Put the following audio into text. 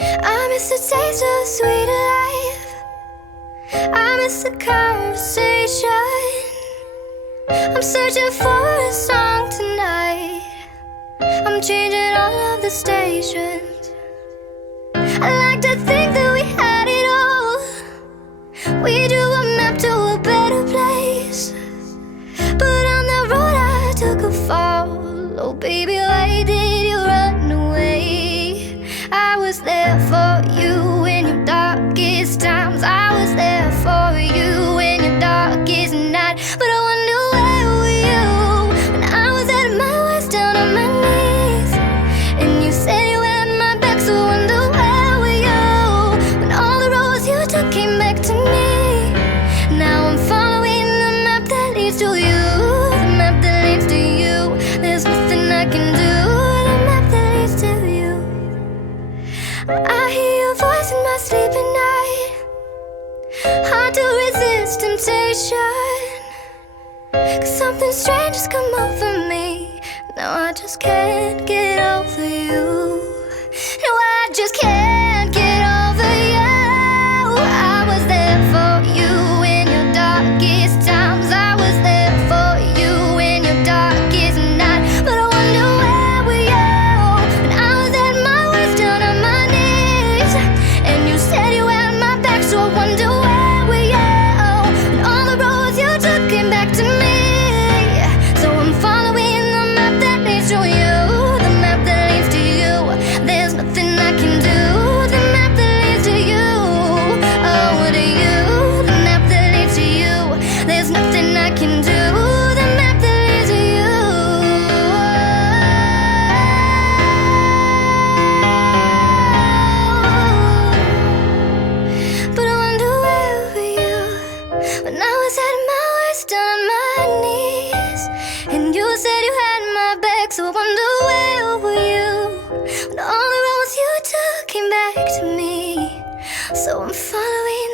I miss the taste of sweet life. I miss the conversation. I'm searching for a song tonight. I'm changing all of the stations. I like to think that we had it all. We drew a map to a better place, but on the road I took a fall. Oh baby, why did you run away? I was there for you in your darkest times. I was there for you in your darkest night. But I wonder, where were you when I was at my worst, down on my knees? And you said you had my back, so I wonder, where were you when all the roads you took came back to me? Now I'm following the map that leads to you, the map that leads to you. There's nothing I can do, the map that leads to you. I hear your voice in my sleep at night. Hard to resist temptation, 'cause something strange has come over me. Now I just can't get over you. No, I just can't get over you. I was there for you in your darkest times. I was there for you in your darkest night. But I wonder, where were you when I was at my worst, down on my knees? And you said you had my back, so I wonder, where were you when all the roads you took came back to me? So I'm following the map that leads to you, the map that leads to you. There's nothing I can do, the map that leads to you. Oh, to you, the map that leads to you. There's nothing I can do, the map that leads to you. But I wonder, where were you when I was at my worst, down on my knees? And you said you had my back, so I wonder, where were you when all the roads you took came back to me? So I'm following